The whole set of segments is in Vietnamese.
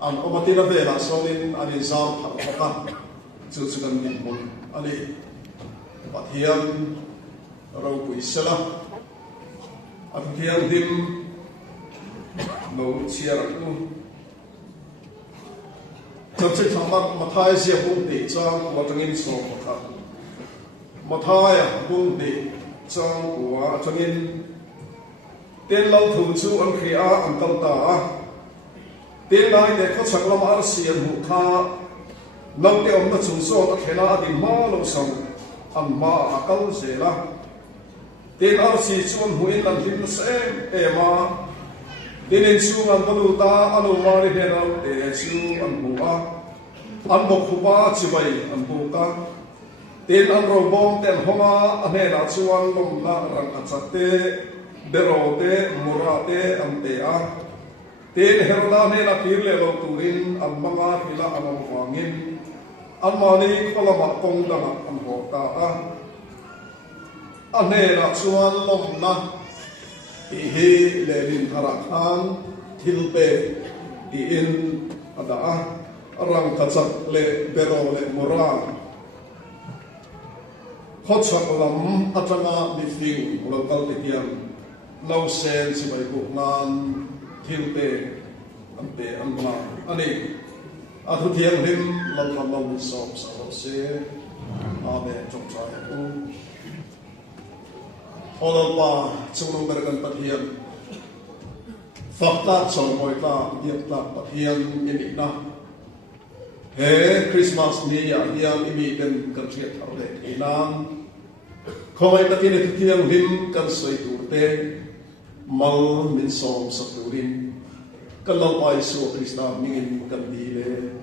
an omatina vela sonin ani zar phaka chu chukan min mun ani Pathian ro pui sela Pathian dim no chiar ku chapche thama mathai sia bung de chang watangin so kha mathai bung de chang wa changin ten lau thu chu an khria an tam ta ten lai de kho chaklam ar sian hu kha lau te om na chung so a khela adin ma lo sang an ma akal zela ten ar si chuan huin an lim sem e ma ten en chu an balu ta anu ma ri he lau te chu an hu a an mok khupa chibai an hu ka ten an ro bom ten honga a he na chuan lom la rang a chatte bero te mura te an te a ten herla ne na pir le lo turin an manga hila an wangin an mani kolama kong danga an ho ta a an ne na chuan lom na i hi le rin harak an thil pe i in ada a rang khachak le bero le mura khachak lam atanga mi fiu local te kiam no sen si bai bu nan thil pe an ma ani athu thiang lim lam lam lam som sa se amen trong chai u Olapa chung berkan Pathian fakta chong moi ta diak ta Pathian ini na he Christmas ni ya hiam imi den kan thiat thau le inang khoi ta tin thu thiang lim kan soi tu te mal min som sa turin kan lo pai so Krista mingin kan di le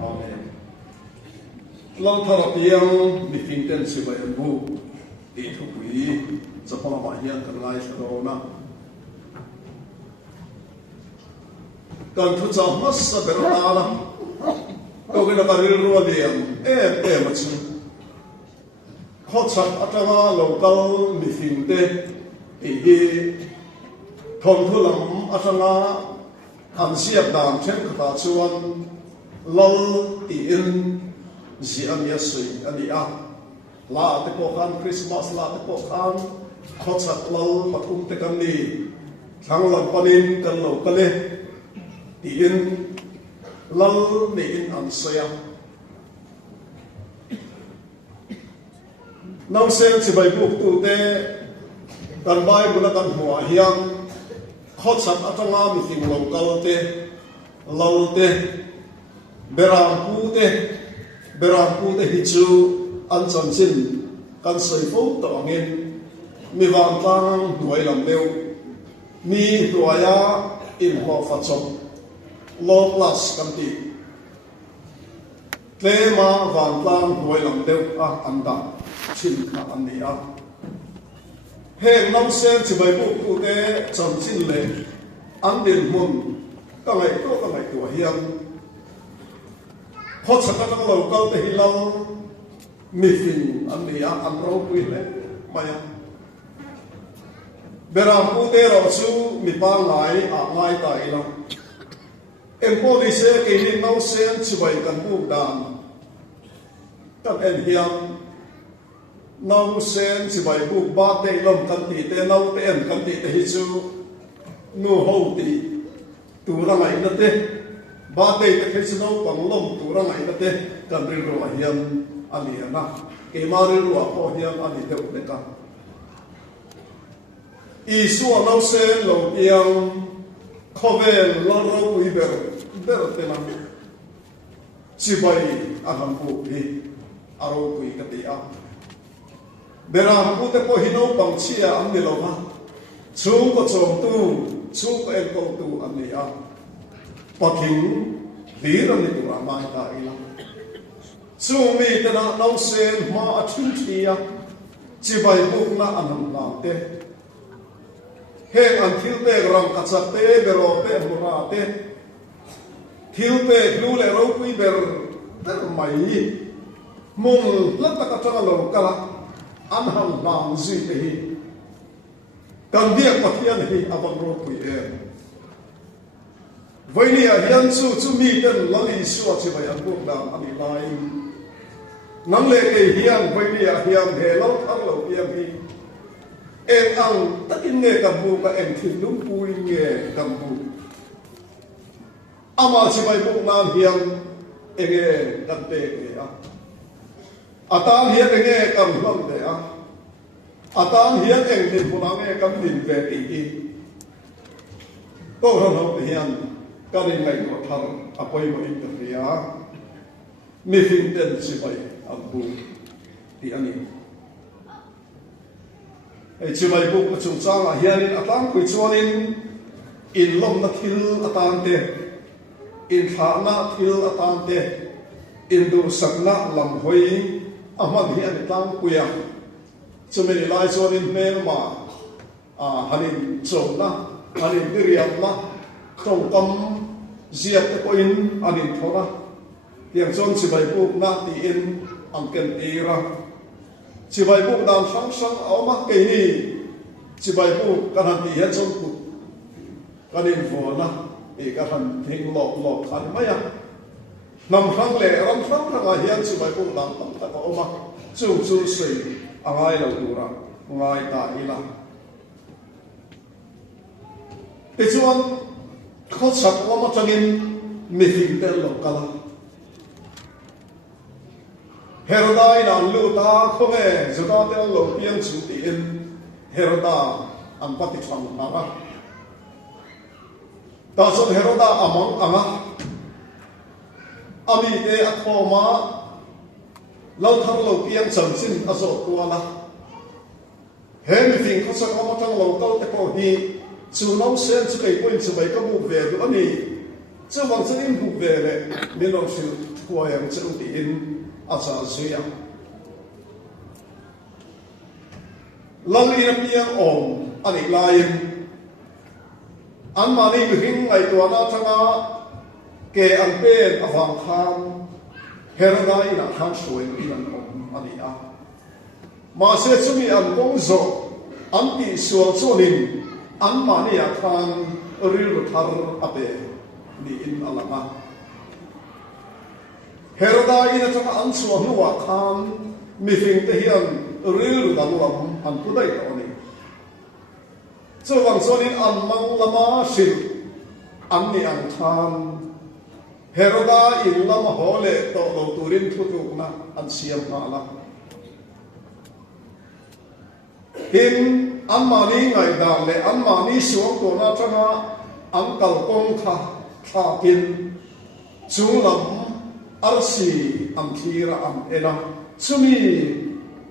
amen lang tharapiang mi finten si bai bu i thu pui zapala ma hian kan lai tharo na kan thu cha mas sa berna na ko gena baril ro liam ma chu kho chat atanga local mi finte i thon thu lam atanga han siap dam chen kha chuan lol ti in ziam ya sui ani a la te kohhran Christmas la te kohhran khochat lal pathum te kan ni thanglam panin kan lo kale ti in lal ni in an soya nau sen si bai buk tu te kan bai bula kan hua hiang khochat atanga mi thing lo kal te lal te beram pu te hi chu an chan chin kan soi fo to angin mi van tang duai lam leu mi duaya in ho fa chom lo plus kan ti tlema van tang duai lam leu a anda chin kha an ni a he nong sen chi bai bu tu te chan chin le an din mun ka ngai tu hiam ho chaka ka lo kal te hilang mi fin an ni a an ro pui le maya beram pu te ro chu mi pa ngai a ngai tai la em po di se ke ni no sen chi bai kan bu dan kan en hiam no sen chi bai bu ba te lom kan ti te no te en kan ti te hi chu nu ho ti tu ra ngai na te ba te te chu no pang lom tu ra ngai na te kan ri ro hiam ani na ke mari ru a ho hiam ani te u ka isu no sen lo piang khovel lo ro ui ber te na chi bai a ham pu hi aro ui ka ti a beram pu te po hino pang chia an ni lo ha chu ko chom tu chu ko en ko tu an ni a paking vir an ni tu ra mai ta ila chu mi te na no sen ma a thun thia chi bai bu na an ham na te heng an thil te ram ka chak te bero te mura te thil te lu le ro pui ber ter mai mung lat ka changa lo kala an ham nam zi te hi kan dia Pathian hi abang ro pui e với nia hiền chu mi tên lali suwa chỉ vậy ăn buộc đam anh lại nắm lệ cái hiền với nia hiền hệ lâu thắng lâu hiền hi em ăn tất nhiên nghe cầm bu cả em thì đúng bùi nghe cầm bu ama chỉ vậy buộc nam hiền em nghe cầm tê nghe atan hiền em nghe cầm lâm thế atan hiền em thì phụ nam nghe cầm đình về ý tôi không học hiền cái này ngày của thằng apoi mà in được gì mi phim tên chỉ vậy bu thì anh ấy chỉ vậy bu của chúng ta là hiền in atan quỳ chuan in lom na thil atan te in thả na thil atan te in du sak na lam hoi aman hiền atan quỳ cho mình lại chuan in mel mà hanin chom na hanin diriam na trong tâm diệt cái in anin thora tiếng chôn chỉ bài buộc na thì in ang ken era chỉ bài buộc đàn sáng sáng áo mắt cái gì chỉ bài buộc cái hành thì hết trong cuộc cái in phổ na thì cái hành hình lọ khăn mấy nằm khang lệ ram khang là hiện chỉ bài buộc đàn tâm ta có mắt chu sui ai lâu đủ ra ngay tại là thì chuan khó sắc lắm mà chẳng in mi phim tên lộc cả Herodai nam lưu ta không nghe dù ta tên lộc biếng chủ tiền Heroda am bắt đi thằng nào ta chọn Heroda among anga ami te athoma lâu thằng lộc biếng chẳng xin azot tua la he mi phim khó sắc lắm mà chẳng lộc tao te có hi chú nông sen chú cái point chú mấy cái bục về được anh ấy chú vàng chú in bục về này mình nói chú qua yang chú tiền à sao suy à lần này làm gì ổn anh ấy lại anh mà đi hình ngày tuần nào thằng nào kẻ ăn bên à vàng khang Herodai là khang suy đi ăn ổn anh ấy à mà sẽ chú mi ăn công dụng anh bị xua cho nên anh mà này thằng rìu thar ape ni in alama Herodai ina chama an suang nuwa khan mi phing te hian rìu dan lam an pu dai to ni chu wang sonin an mang lama sil an ni an than Herodai in lama hole to lo turin thu tu na an siam na la hin an mani ngày đàn lệ an mani xuống của nó cho nó an cầu công tha tin chúng lắm ar si an thi ra an ena sumi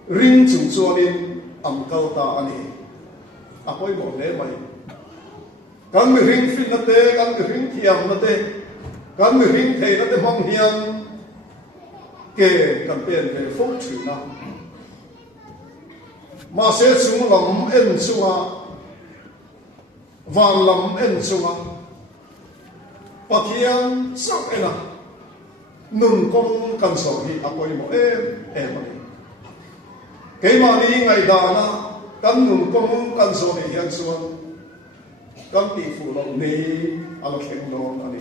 ring chúng cho nên an cầu ta ani apoi mo le mai kan mi ring fin na te kan mi ring thiam na te kan mi ring thei na te mong hian ke kan pen ve phong thử na mà sẽ chúng lắm en chunga vàng lắm en chunga Pathian sắc ena nun công cần sầu hi apoi mo em cái mà đi ngày đà na căn nun công cần sầu hi hian chuan căn tỷ phụ lâu ni alo khen don ani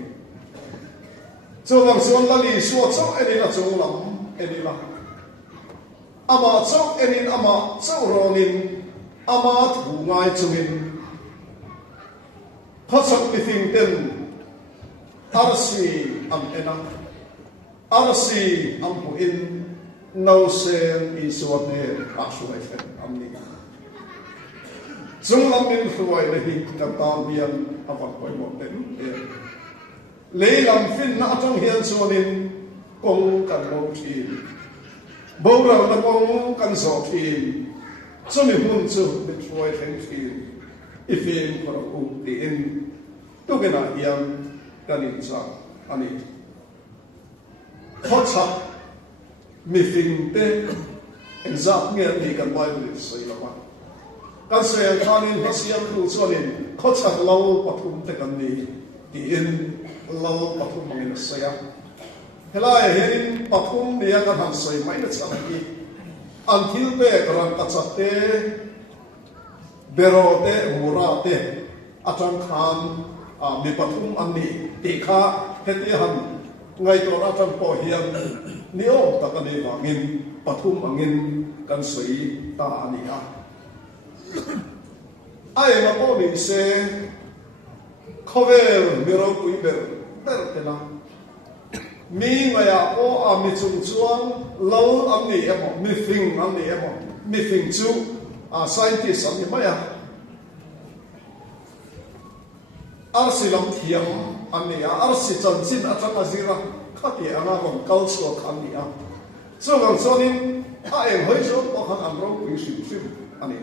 cho vang chuan la li suat chok eni na chung lắm eni la ama chok enin ama chok ronin ama thu ngai chungin phasak mi thing ten arsi am ena arsi am pu in no sen i suat ne actually fen am ni chung lam min khuai le hi ka ta bian awan koi mo ten le lam fin na atang hian chuanin kong kan lo thi bầu rau na bông căn sọ phim, cho mình muốn chụp được xoay thành phim, phim vào cuộc tiền, tôi cái này em cái gì sao, anh ấy, khó chấp, mình phim tên, em giáp nghe thì cần bao nhiêu sự là quan, cái sự khả năng phát triển của cho nên khó chấp lâu bắt thùng thế cái này, tiền lâu bắt thùng bằng cái sự thế là hiện bắt thùng đi cái hàng sợi mấy cái sao này anh thiếu về cái răng cắt sắt bero te mura te atang khan mi pathum an ni ti kha heti han ngai to na tang po hiam ni o takani wangin pathum angin kan soi ta ani a ai ma po ni se khovel miro pui ber tena mi maya o a mi chung chuang lo am ni emo mi fing am ni emo mi fing chu a scientist am ni maya arsilam thiam am ni a arsi chan chin atang azira khati anga rom culture khan ni a so wang sonin a em hoi so o khan am ro pui sim ani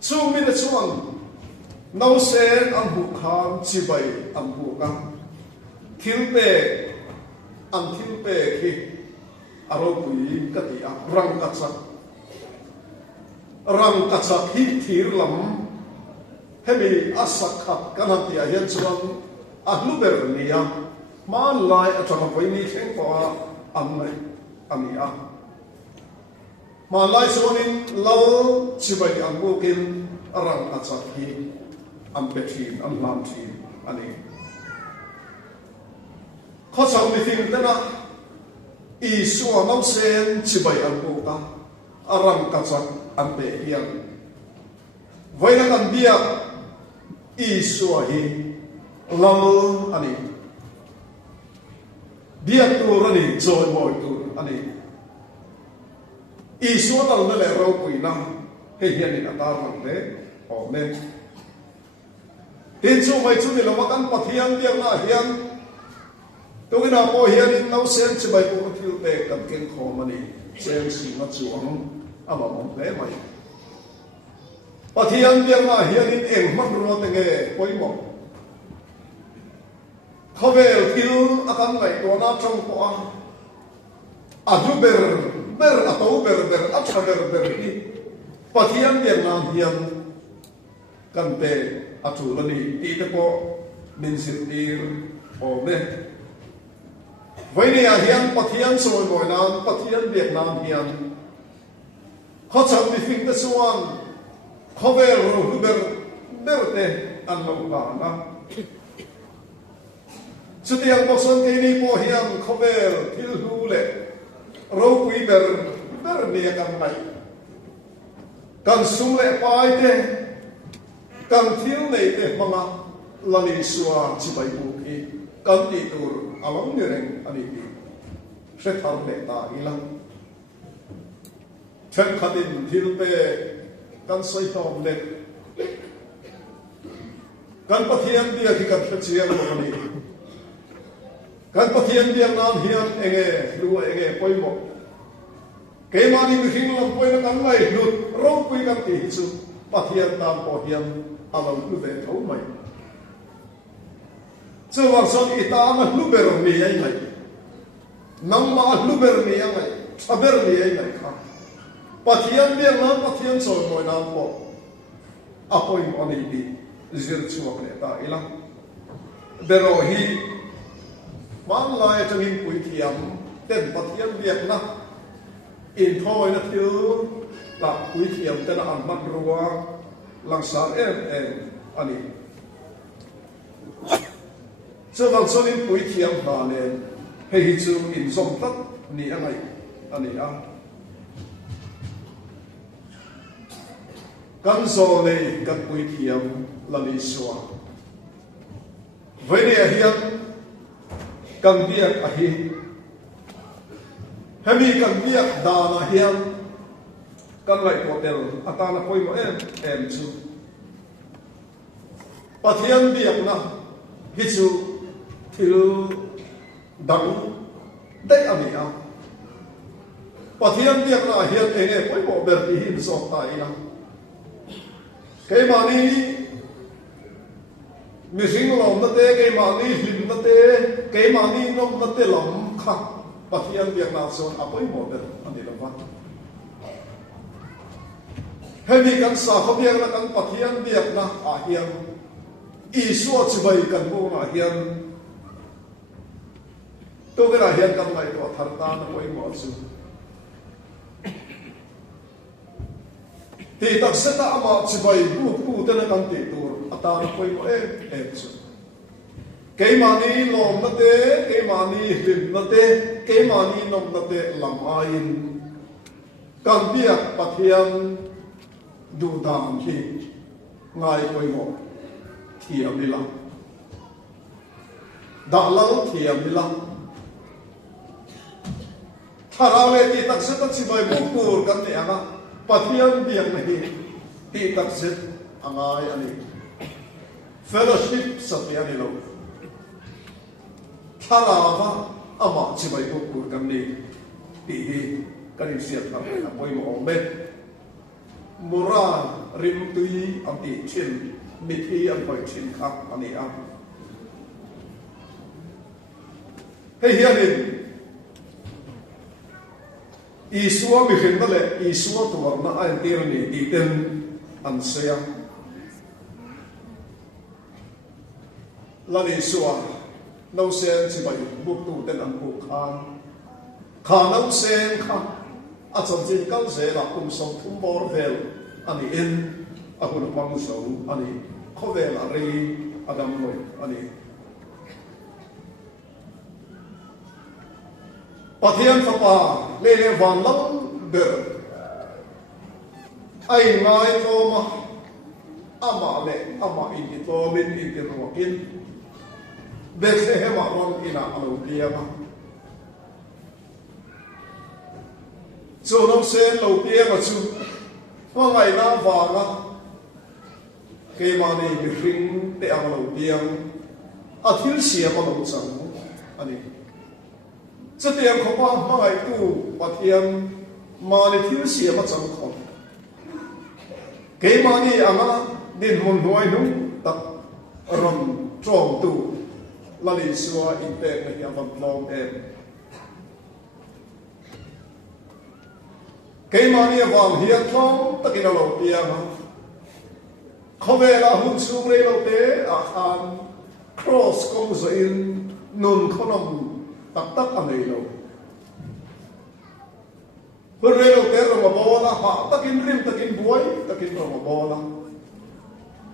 chu mi na chuang nau sen am hu khan chi bai am hu ka thil pe khi aro pui ka ti a rang ka chak hi thir lam hemi asakhat kana ti a hian chuan a hluber ni a man lai a chama poi ni theng pa am nai ami a man lai sonin lo chi bai am bu kin rang ka chak hi am pe thin am lam thin ani khó sống mi phim thế nào ý xua nấu sen chỉ bày ăn bù ta aram cắt sắt ăn bể hiền vậy là ăn bia ý xua hi lâu anh bia tu ra đi rồi mọi tu anh ý xua tao nó lại rau quỷ năm hay hiền thì ta bằng thế ở nên tin chú mấy chú thì là mắc ăn Pathian tiếng là hiền tôi cái nào po hiền in nấu sen chỉ bày bộ thiếu bề cầm kiên khó mà đi sen xì nó chuông à mà mong lẽ mày Pathian tiếng là hiền in em mắc ruột tiếng nghe quay mong khó về thiếu akan lại đồ na trong po à du ber atau ber atau ber đi Pathian tiếng là hiền cần bề atu lani ti te po min sin tir o me vậy này hiền Pathian soi ngồi nan Pathian Việt Nam hiền khó chẳng bị phim te suan khó về rồi ber te an lâu cả na sự tiang bốc son cái đi po hiền khó về thiếu hu lệ râu quý ber nia căn này căn sung lệ pai te căn thiếu này để mà lani xua chỉ bài buộc khi căn đi tour along như rèn anh đi sẽ tham lệ ta ilang chân khát in thiếu về căn soi thom lệ căn Pathian dia khi căn phát triển mà đi căn Pathian dia nam hiền enge lúa enge poi mo cái mà đi mình làm poi nó căn này lụt rong poi căn tỷ chu Pathian tam po hiền alam lu về thấu mày chưa vào son ita mà lu bер mi ai này nang mà lu bер mi ai này saber mi ai này khác Pathian biang nam Pathian soi moi nam po apoi oni đi zir chuak le ta ila bero hi man lai changin pui thiam ten Pathian biak na in thoi na thiếu là pui thiam ten an man ruwa langsar em ani so wang so in pui thiam ba nen hei chu in som tat ni angai ani a kan so le kan pui thiam lali suwa vậy này hiền kan biak a hi hemi kan biak da na hiền kan lai hotel atana poi mo em chu Pathian biak na hi chu thil dang dai ami a Pathian biak na hian enge poi mo ber ti hin so ta ina cái mani mi sing lom na te cái mani hlim na te cái mani nom na te lom kha Pathian biak na son a poi mo ber ani lawa hemi kan sa khobiang na kan Pathian biak na a hian Isua chibai kan bo na hian to cái hian kan lai to thar ta na poi mo chu ti tak seta ama chibai bu te na kan ti tur ta koi mo chu cái mà ni lom na te cái mà ni lim na te cái mà ni nom na te lam ain kan biak Pathian du dam hi ngai koi mo thiam ni la da lo thiam ni la thara le ti tak se ta chi bai bu tur kan ni anga Pathian biak na hi ti tak se angai ani fellowship sa ti ani lo thara ama chi bai bu tur kan ni ti hi kan ni sia thang na poi mo me mura rim tui am ti chin mi thi am poi chin khak ani a he hianin Isua mi khen le Isua tuar na an tir ni ti ten an sia la ni suwa no sen chi bai bu tu ten an bu kha no sen kha a chon chin kal se la som thum bor vel ani in a hun pang so ani khovel a ri adam noi ani Pathian papa le van lam de ai ngai to ma ama in ti to min in ti ro in be se he ma ron ina alo dia ma so no sen lo dia ma chu wa ngai na va la ke ma ni mi ring te ang lo dia a thil sia ma lo chang ani这点恐怕马来度Pathian马来天写不成功，给马尼阿妈连门外弄得人撞度，那里说一代那样分long em，给马尼往hier冲得给那老爹嘛，后面那红树那老爹阿汉 cross 公司因nun可能。tak ang ilo. Pero pero mabola ha takin rim takin buhay takin mabola.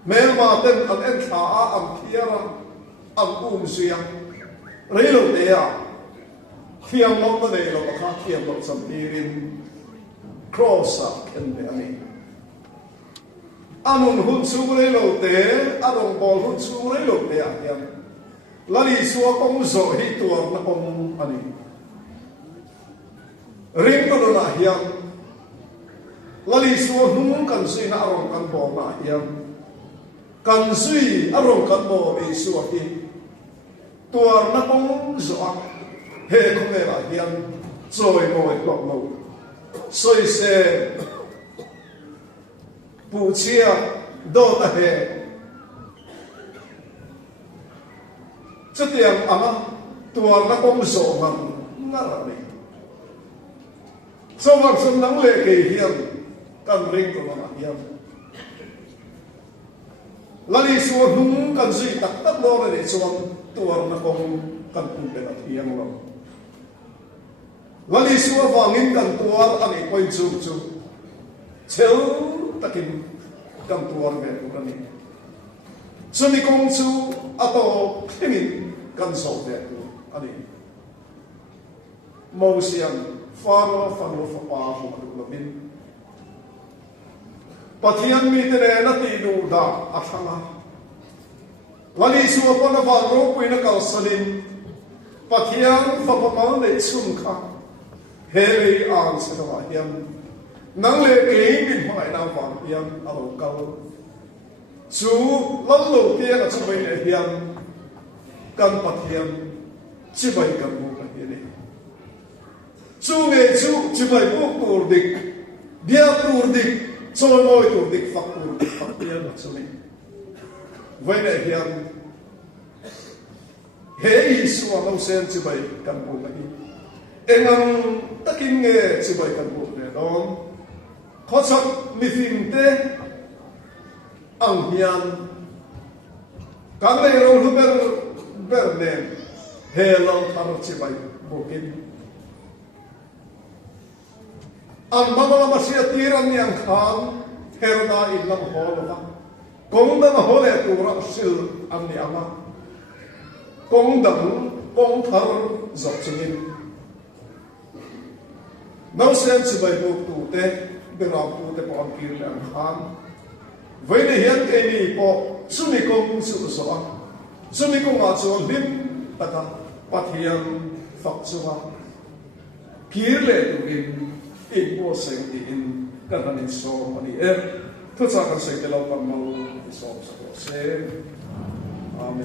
Mel maten ang entha ang tiara ang siya. Relo dia. Tiang mo na ilo ka tiang mo sa pirin cross up and ani. Anong hunsu relo te anong bol hunsu relo te yan. Lali suwa kong zo hituang na kong ani. Ring ko na hiyang. Lali suwa nung kansui na arong kan bo na hiyang. Kansui arong kan bo suwa hi. Tuar na kong zo he kong na hiyang. Zoy mo iklok mo. Soy se pu chia do ta he. Cho tiền ama tuar na kong so man ngarani so wag sun nang le ke hiam kan ring ko ma hiam lali so hung kan zui tak tak lo le so tuar na kong kan pu pe na hiam lo lali so wangin kan tuar ani point chu cheu takin kan tuar me ko kan ni so ni kong chu ato hingin kan so de ani mosian faro fa pa ho min Pathian mi te na ti du da athanga lali su pa na va ro pu na kal salin Pathian fa pa ma le chum kha he ri an se wa hiam nang le ke min mai na va hiam alo kal chu lal lo te na chu bai le hiam kan Pathian chi bai kan bu ka hi ni chu nge chi bai bu tur dik dia tur dik chol moi tur dik fak tur dik fak dia na chu ni vai le hiam he isu no sen chi bai kan bu ka hi engam takin nge chi bai kan bu le don khochak mi thing te ang hian kan le ro lu Bernen hello tharo chi bai bokin an mangala masia tiran yang khan herna ilam holwa công đăng hồ lệ tu ra sil am ni ama công đăng công thar dọc chungin nau sen si bai buk tu te berang tu te po am kir le am khan với này hiện cái này po sumi công sự so sumi công à cho lim taka Pathian phật suwa kir le tu in po seng in kan han in so ani thu cha kan seng ke lo kan mau so se amen.